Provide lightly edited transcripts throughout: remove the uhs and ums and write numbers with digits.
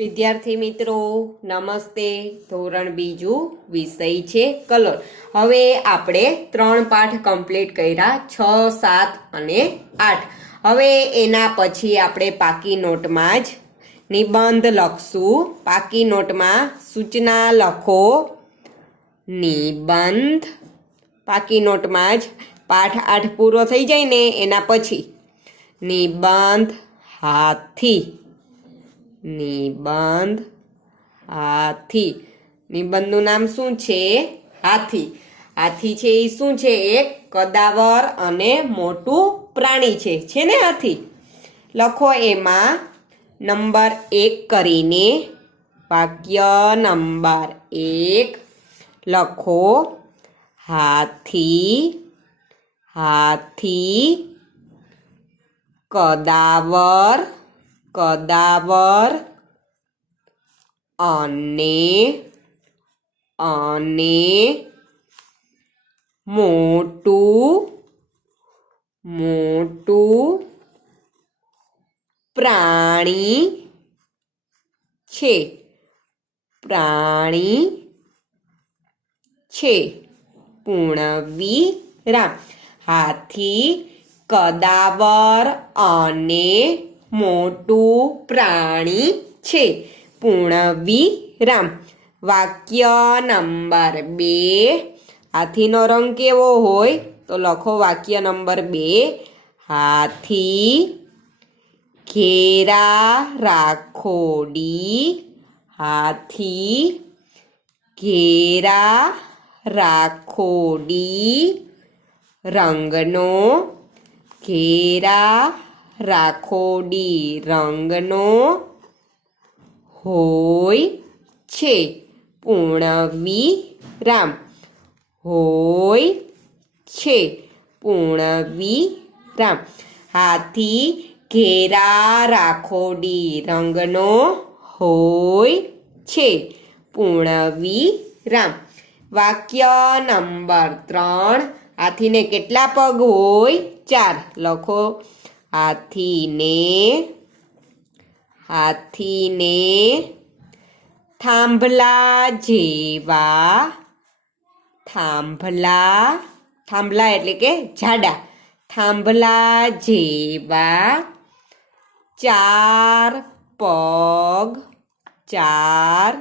વિદ્યાર્થી મિત્રો નમસ્તે. ધોરણ બીજું વિષય છે કલર. હવે આપણે 3 પાઠ કમ્પ્લીટ કર્યા, 6, 7 અને 8. હવે એના પછી આપણે પાકી નોટમાં જ નિબંધ લખશું. પાકી નોટમાં સૂચના લખો નિબંધ. પાકી નોટમાં જ પાઠ 8 પૂરો થઈ જાય ને એના પછી નિબંધ હાથી. નિબંધ હાથી. નિબંધનું નામ શું છે? હાથી. હાથી છે એ શું છે? એક કદાવર અને મોટું પ્રાણી છે ને હાથી. લખો એમાં નંબર 1 કરીને વાક્ય નંબર 1 લખો. હાથી હાથી કદાવર કદાવર અને મોટું મોટું પ્રાણી છે. પ્રાણી છે. પૂર્ણવિરામ. હાથી કદાવર અને મોટું પ્રાણી છે. પૂર્ણવિરામ. વાક્ય નંબર 2. હાથીનો રંગ કેવો હોય? તો લખો વાક્ય નંબર 2. હાથી ઘેરા રાખોડી. હાથી ઘેરા રાખોડી રંગનો. ઘેરા રાખોડી રંગનો હોય છે. પૂર્ણવિરામ. હોય છે. પૂર્ણવિરામ. હાથી ઘેરા રાખોડી રંગનો હોય છે. પૂર્ણવિરામ. વાક્ય નંબર 3. હાથીને કેટલા પગ હોય? 4. લખો હાથીને થાંભલા જેવા. થાંભલા એટલે કે જાડા. થાંભલા જેવા 4 પગ. 4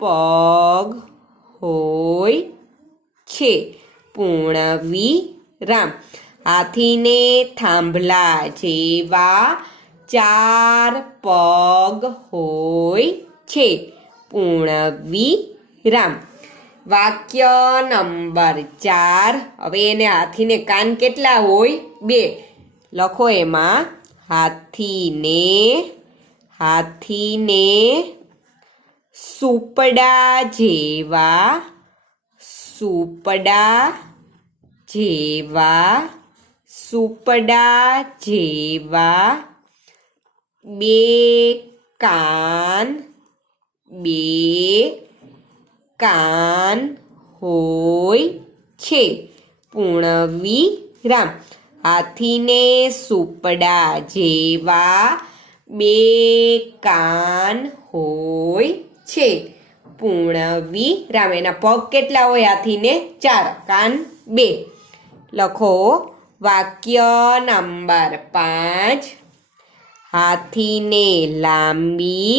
પગ હોય છે. પૂર્ણવિરામ. હાથીને થાંભલા જેવા 4 પગ હોય છે. પૂર્ણવિરામ. વાક્ય નંબર 4. હવે એને હાથીને કાન કેટલા હોય? 2. લખો એમાં હાથીને સુપડા જેવા. સુપડા જેવા 2 કાન હોય છે. પૂર્ણવિરામ. હાથીને સુપડા જેવા 2 કાન હોય છે. પૂર્ણવિરામ. એના પગ કેટલા હોય હાથીને? 4. કાન 2. લખો વાક્ય નંબર 5. હાથીને લાંબી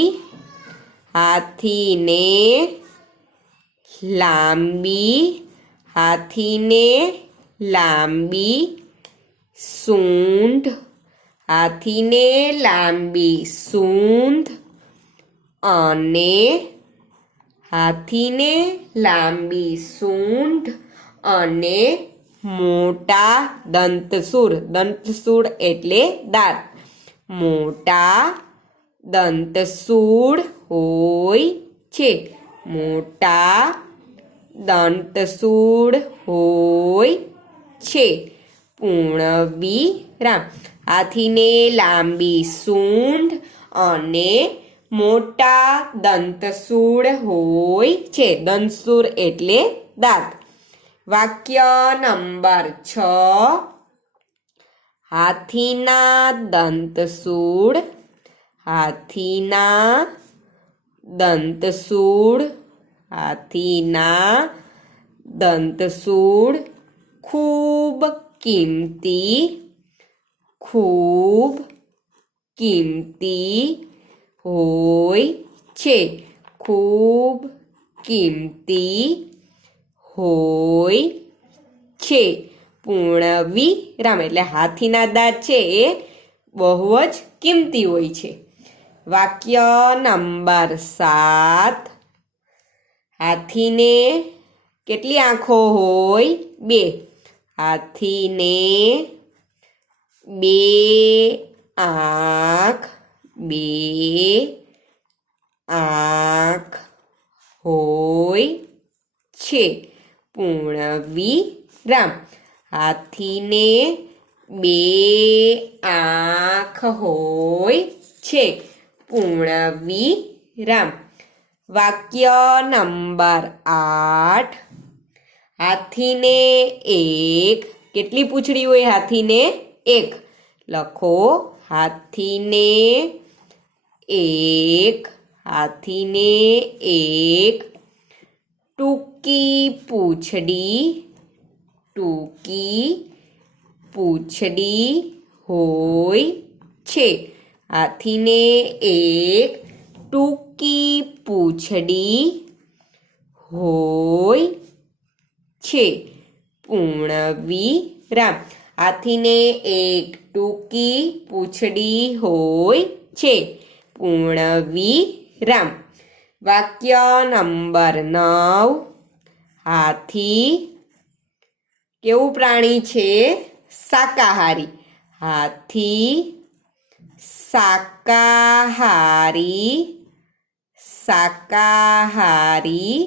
સૂંઢ. હાથીને લાંબી સૂંઢ અને મોટા દંતસૂળ. દંતસૂળ એટલે દાંત. મોટા દંતસૂળ હોય છે. મોટા દંતસૂળ હોય છે. પૂર્ણવિરામ. હાથીને લાંબી સૂંઢ અને મોટા દંતસૂળ હોય છે. દંતસૂળ એટલે દાંત. વાક્ય નંબર 6. હાથીના દંતસૂળ હાથીના દંતસૂળ, હાથીના દંતસૂળ ખૂબ કિંમતી, ખૂબ કિંમતી હોય છે, ખૂબ કિંમતી હોય છે. પૂર્ણ વિરામ એટલે હાથીના દાંત છે એ બહુ જ કિંમતી હોય છે. વાક્ય નંબર 7. હાથીને કેટલી આંખો હોય? 2. હાથીને 2 આંખ, 2 આંખ હોય છે. પૂર્ણ વિરામ. હાથીને 2 આંખ હોય છે. પૂર્ણ વિરામ. વાક્ય નંબર 8. હાથીને 1 કેટલી પૂંછડી હોય? હાથીને 1 લખો. હાથીને 1, હાથીને 1 ટૂંકી પૂંછડી, ટૂંકી પૂંછડી હોય છે. હાથીને 1 ટૂંકી પૂંછડી હોય છે. પૂર્ણ વિરામ. હાથીને 1 ટૂંકી પૂંછડી હોય છે. પૂર્ણ વિરામ. વાક્ય નંબર 9. હાથી કેવું પ્રાણી છે? શાકાહારી. હાથી શાકાહારી, શાકાહારી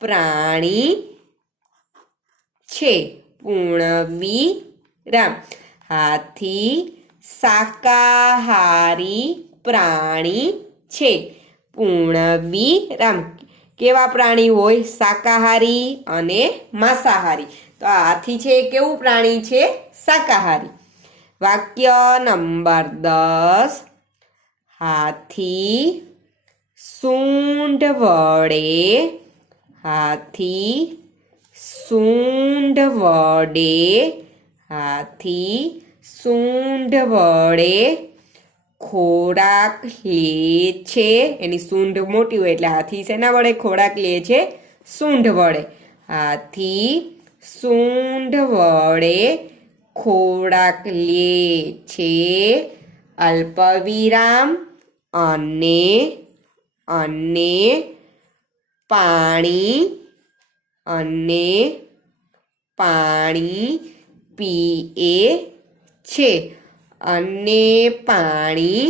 પ્રાણી છે. પૂર્ણ વિરામ. હાથી શાકાહારી પ્રાણી છે. પૂર્ણ વિરામ. કેવા પ્રાણી હોય? શાકાહારી અને માંસાહારી. તો આ હાથી છે એ કેવું પ્રાણી છે? શાકાહારી. વાક્ય નંબર 10. હાથી સૂંઢ વડે, હાથી સૂંઢ વડે, હાથી સૂંઢ વડે ખોરાક લે છે. એની સૂંઢ મોટી હોય એટલે હાથી શેના વડે ખોરાક લે છે? સૂંઢ વડે. હાથી સૂંઢ વડે ખોરાક લે છે. અલ્પવિરામ અને પાણી, અને પાણી પીએ છે. અને પાણી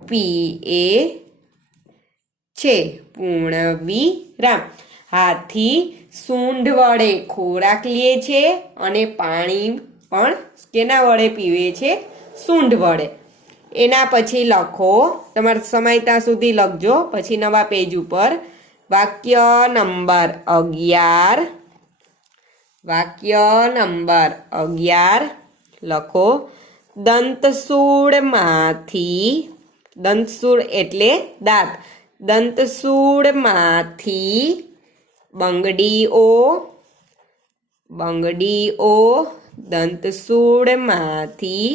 પીએ છે. પૂર્ણ વિરામ. હાથી સૂંઢ વડે ખોરાક લે છે અને પાણી પણ કેના વડે પીવે છે? સૂંઢ વડે. એના પછી લખો, તમારે સમય ત્યાં સુધી લખજો, પછી નવા પેજ ઉપર. વાક્ય નંબર 11. વાક્ય નંબર 11 લખો. દંતસૂળમાંથી, દંતસૂળ એટલે દાંત, દંતસૂળમાંથી બંગડીઓ, બંગડીઓ, દંતસૂળમાંથી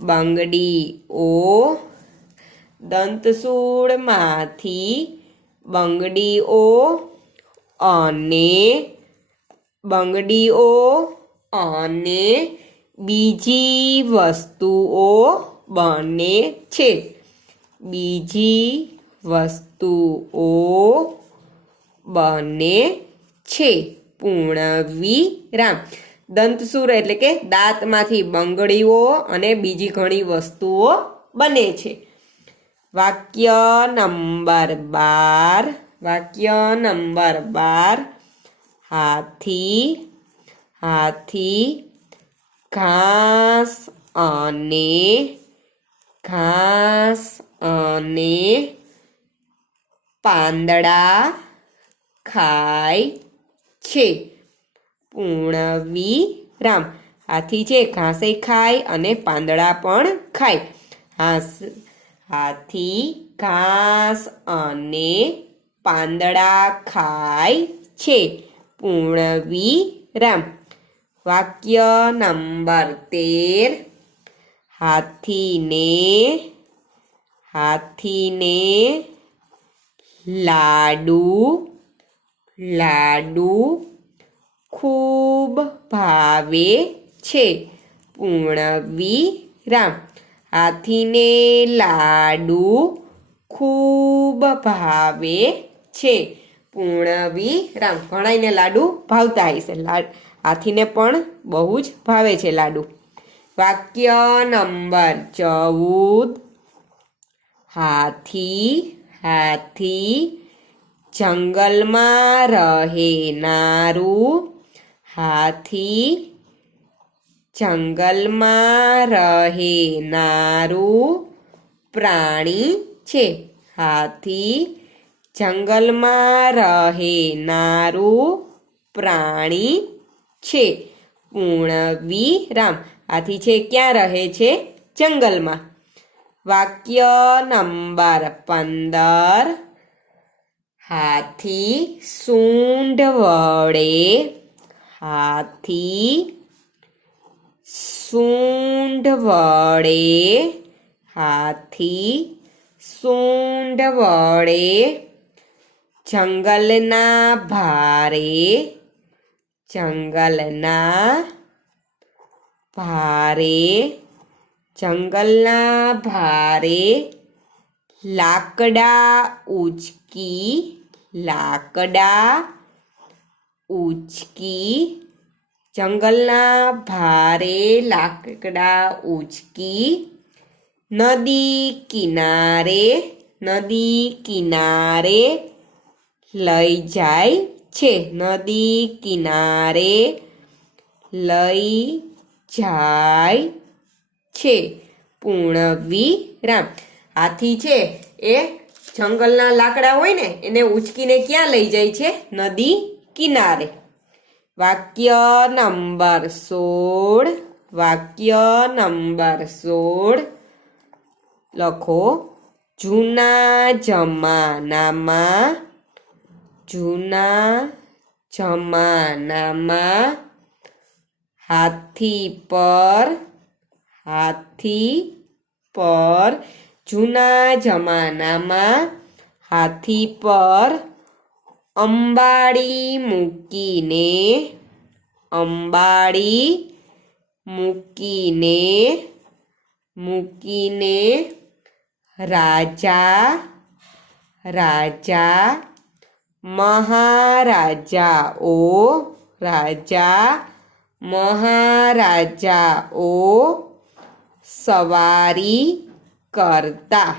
બંગડીઓ, દંતસૂળમાંથી બંગડીઓ અને બંગડીઓ અને બીજી વસ્તુઓ બને છે. બીજી વસ્તુઓ બને છે. પૂર્ણ વિરામ. દંતસૂળ એટલે કે દાંતમાંથી બંગડીઓ અને બીજી ઘણી વસ્તુઓ બને છે. વાક્ય નંબર 12. વાક્ય નંબર 12. હાથી, હાથી ઘાસ અને પાંદડા ખાય છે. પૂર્ણ વિરામ. હાથી છે ઘાસે ખાય અને પાંદડા પણ ખાય. હાથી ઘાસ અને પાંદડા ખાય છે. પૂર્ણવિરામ. વાક્ય નંબર 13. હાથીને લાડુ ખૂબ ભાવે છે. પૂર્ણવિરામ. હાથીને લાડુ ખૂબ ભાવે છે. પૂર્ણવિરામ. ઘણાઈને લાડુ ભાવતા હશે. હાથીને પણ બહુ જ ભાવે છે લાડુ. વાક્ય નંબર 14. હાથી જંગલમાં રહેનારું પ્રાણી છે. હાથી જંગલમાં રહેનારું પ્રાણી છે. પૂર્ણવિરામ. હાથી છે ક્યાં રહે છે? જંગલમાં. વાક્ય નંબર 15. હાથી સૂંઢ વડે જંગલના ભારે લાકડા ઉંચકી નદી કિનારે લઈ જાય છે. પૂર્ણવિરામ. હાથી છે એ જંગલના લાકડા હોય ને એને ઉચકીને ક્યાં લઈ જાય છે? નદી કિનારે. વાક્ય નંબર 16. લખો. જૂના જમાનામાં હાથી પર અંબાડી મૂકીને રાજા મહારાજાઓ સવારી કરતા.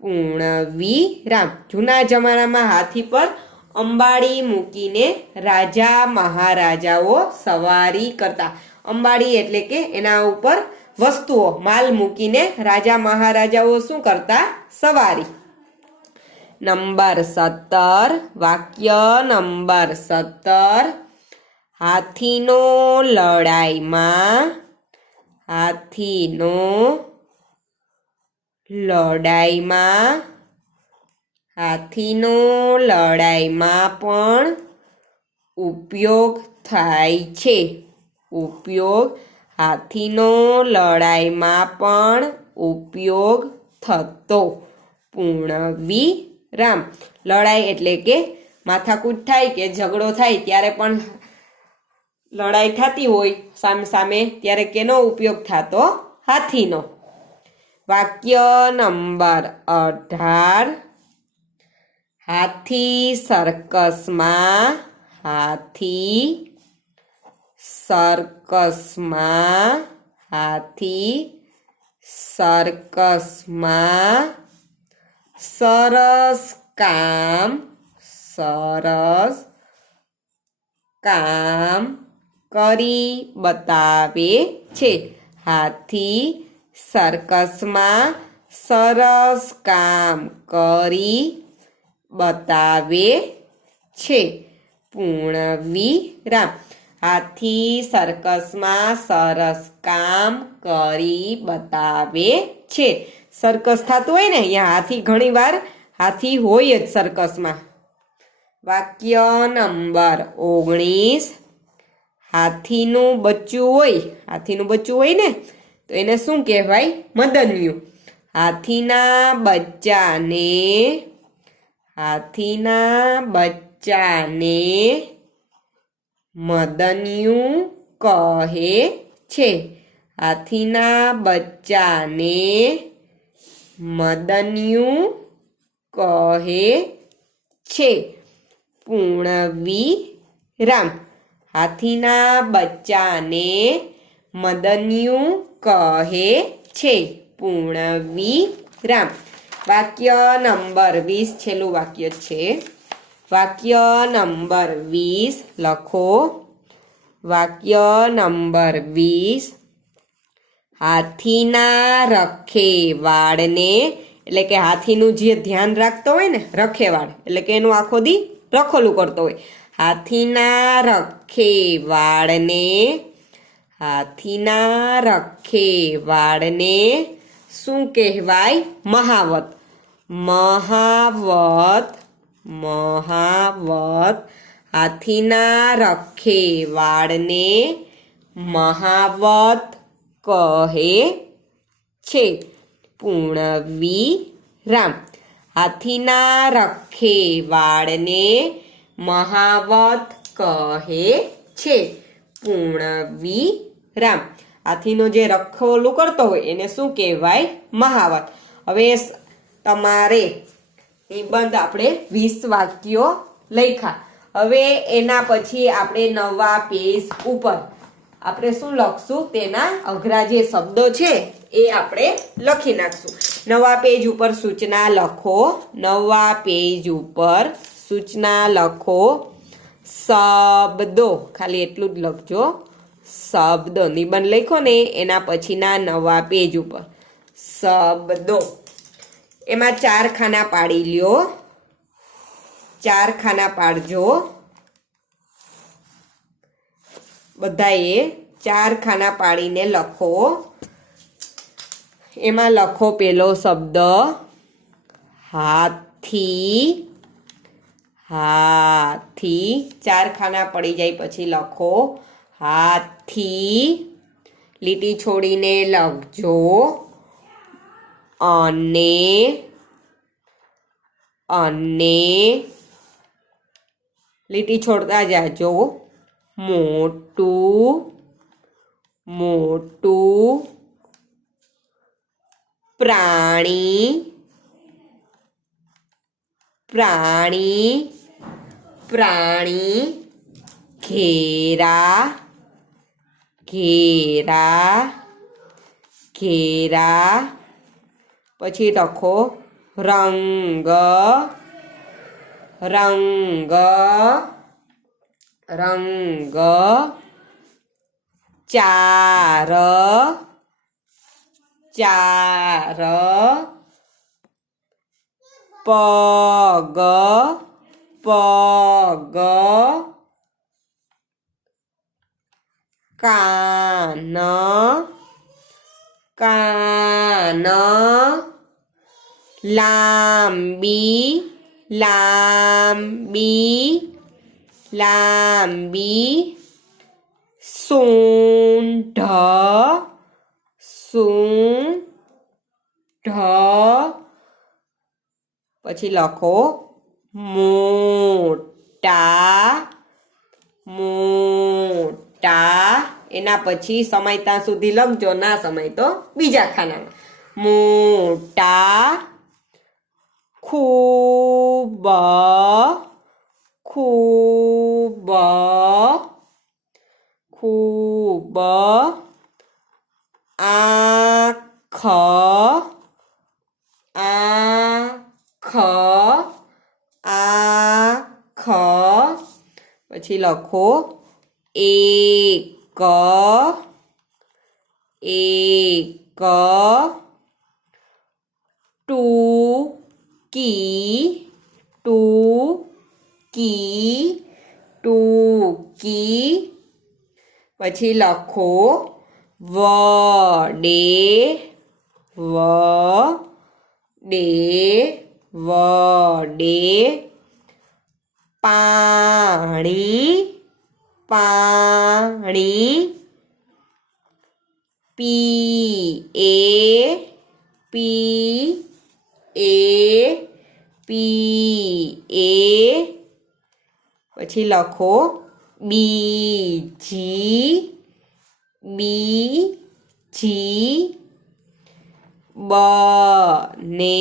પૂર્ણવિરામ. જૂના જમાનામાં હાથી પર અંબાડી મૂકીને રાજા મહારાજાઓ સવારી કરતા. અંબાડી એટલે કે એના ઉપર વસ્તુઓ માલ મૂકીને રાજા મહારાજાઓ શું કરતા? સવારી. નંબર 17. વાક્ય નંબર 17. હાથીનો લડાઈમાં પણ ઉપયોગ થાય છે. હાથીનો લડાઈમાં પણ ઉપયોગ થતો. પૂર્ણવિરામ. લડાઈ એટલે કે માથાકૂટ થાય કે ઝઘડો થાય ત્યારે પણ લડાઈ થતી હોય સામે ત્યારે કેનો ઉપયોગ થતો? હાથીનો. વાક્ય નંબર 18. હાથી સર્કસમાં સરસ કામ કરી બતાવે છે. હાથી સર્કસમાં સરસ કામ કરી બતાવે છે. પૂર્ણવિરામ. હાથી સર્કસમાં સરસ કામ કરી બતાવે છે. સર્કસ થતું હોય ને અહીંયા હાથી ઘણીવાર હાથી હોય જ સર્કસમાં. વાક્ય નંબર 19. હાથીનું બચ્ચું હોય ને તો એને શું કહેવાય? મદન્યું. હાથીના બચ્ચાને મદન્યું કહે છે. હાથીના બચ્ચાને મદન્યું કહે છે. પૂર્ણવિરામ. હાથીના બચ્ચાને મદન્યું કહે છે. પૂર્ણવિરામ. વાક્ય નંબર 20 છેલ્લું વાક્ય છે. વાક્ય નંબર 20 લખો. વાક્ય નંબર 20. હાથીના રખેવાળને, એટલે કે હાથીનું જે ધ્યાન રાખતો હોય ને, રખેવાળ એટલે કે એનું આખો દી રખોલું કરતો હોય. હાથીના રખેવાળને શું કહેવાય? મહાવત. હાથીના રખેવાળને મહાવત કહે છે. પૂર્ણવિરામ. હાથીના રખેવાળને મહાવત કહે છે. પૂર્ણવિરામ. હાથીનો જે રખોલું કરતો હોય એને શું કહેવાય? મહાવત. હવે તમારે નિબંધ આપણે 20 વાક્યો લખ્યા. હવે એના પછી આપણે નવા પેજ ઉપર આપણે શું લખશું? તેના અઘરા જે શબ્દો છે એ આપણે લખી નાખશું. નવા પેજ ઉપર સૂચના લખો. નવા પેજ ઉપર સૂચના લખો. શબ્દો, ખાલી એટલું જ લખજો. શબ્દો નિબંધ લખો ને એના પછીના નવા પેજ ઉપર શબ્દો. એમાં 4 ખાના પાડી લ્યો. 4 ખાના પાડજો. બધાએ 4 ખાના પાડીને લખો. એમાં લખો પેલો શબ્દ હાથી. 4 ખાના પડી જાય પછી લખો હાથી. લીટી છોડીને લખજો અને લીટી છોડતા જાજો. મોટું પ્રાણી. ઘેરા. પછી લખો રંગ. ચાર. પગ. કાન. લાંબી. સૂંઢ. પછી લખો મોટા. એના પછી સમય ત્યાં સુધી લખજો, ના સમય તો બીજા ખાનામાં. મોટા. ખૂબ. આંખ. પછી લખો એક. ટૂંકી. પછી લખો વડે વડે પાણી પાણી પીએ પીએ પછી લખો બીજી બને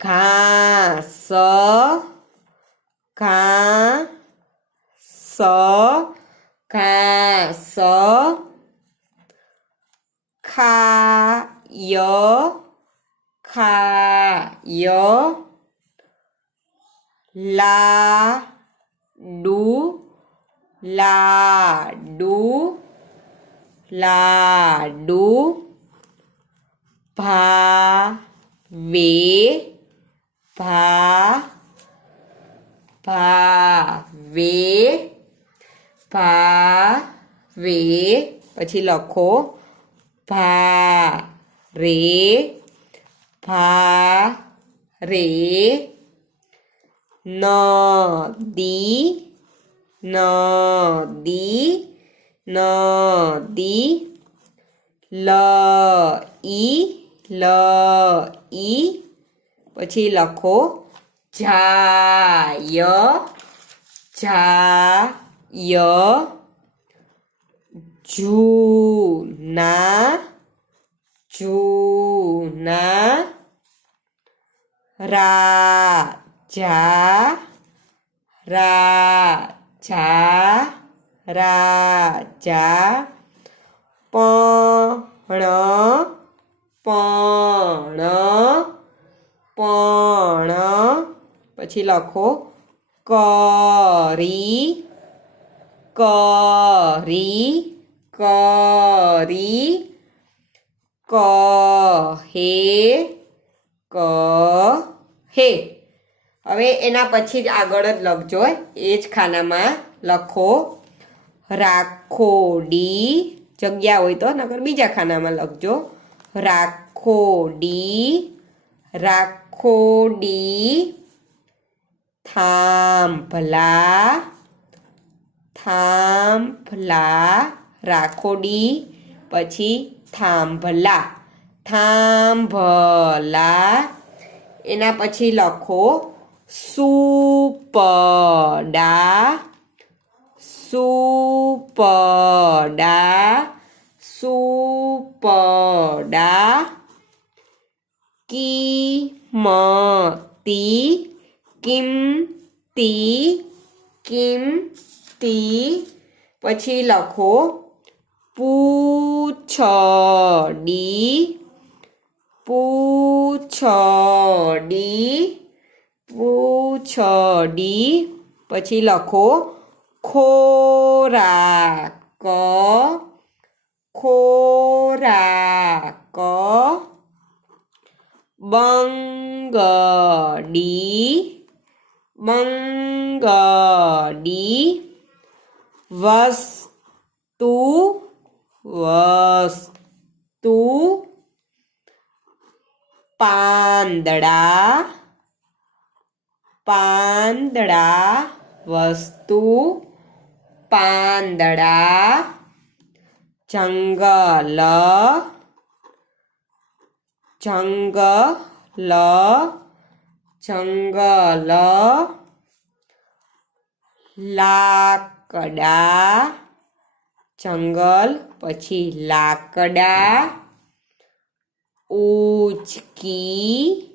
ઘાસ ખાય લાડુ ભાવે પછી લખો ભારે નદી લઈ પછી લખો જાય જૂના રાજા પણ પછી લખો કરી કહે હવે એના પછી જ આગળ જ લખજો એ જ ખાનામાં લખો રાખોડી જગ્યા હોય તો નકર બીજા ખાનામાં લખજો રાખોડી થાંભલા રાખોડી પછી થાંભલા એના પછી લખો સુપડા કિંમતી પછી લખો પૂંછડી પછી લખો ખોરાક બંગડી વસ્તુ પાંદડા વસ્તુ પાંદડા જંગલ લાકડા જંગલ પછી લાકડા ઊંચકી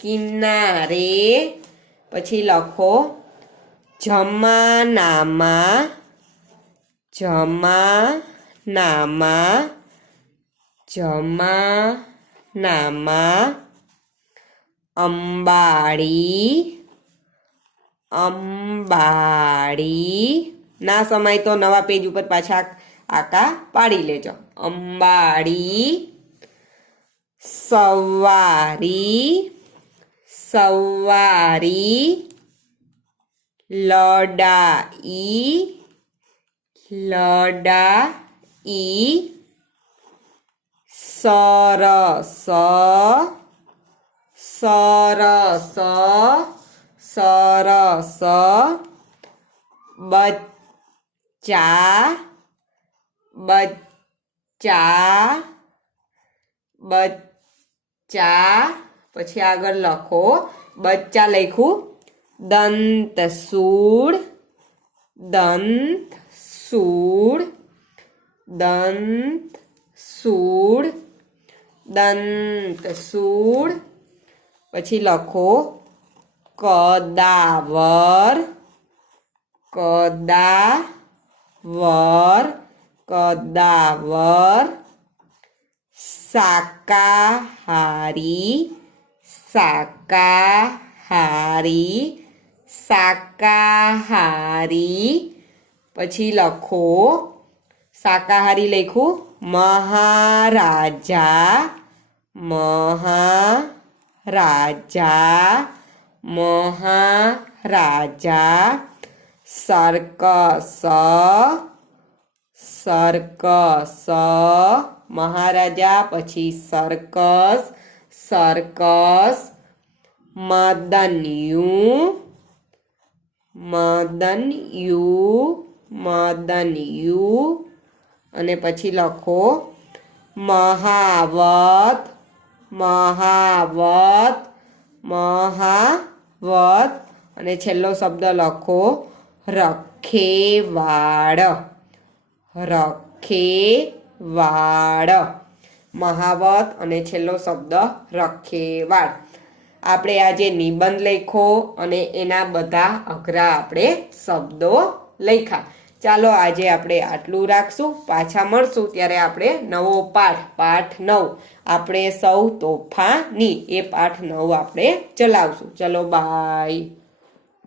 કિનારે પછી લખો જમાનામાં અંબાડી અંબાડી ના સમાય તો નવા પેજ ઉપર પાછા આકા પાડી લેજો. અંબાડી સવારી સવારી લડાઈ લડાઈ સરસ સરસ સરસ બચ્ચા બચ્ચા બચ્ચા પછી આગળ લખો બચ્ચા લખ્યું દંતસૂળ દંતસૂળ દંતસૂળ દંતસૂળ પછી લખો કદાવર કદાવર કદાવર શાકાહારી શાકાહારી શાકાહારી પછી લખો શાકાહારી લખ્યું મહારાજા મહારાજા મહારાજા સર્કસ સર્કસ મહારાજા પછી સર્કસ સર્કસ મદન્યુ મદન્યુ મદન્યુ અને પછી લખો મહાવત મહાવત મહાવત અને છેલ્લો શબ્દ લખો રખેવાળ રખેવાળ મહાવત અને છેલ્લો શબ્દ રખેવાળ. આપણે આજે નિબંધ લખ્યો અને એના બધા અઘરા આપણે શબ્દો લખ્યા. ચાલો આજે આપણે આટલું રાખશું. પાછા મળશું ત્યારે આપણે નવો પાઠ 9 આપણે સૌ તોફાની એ પાઠ 9 આપણે ચલાવશું. ચલો બાય.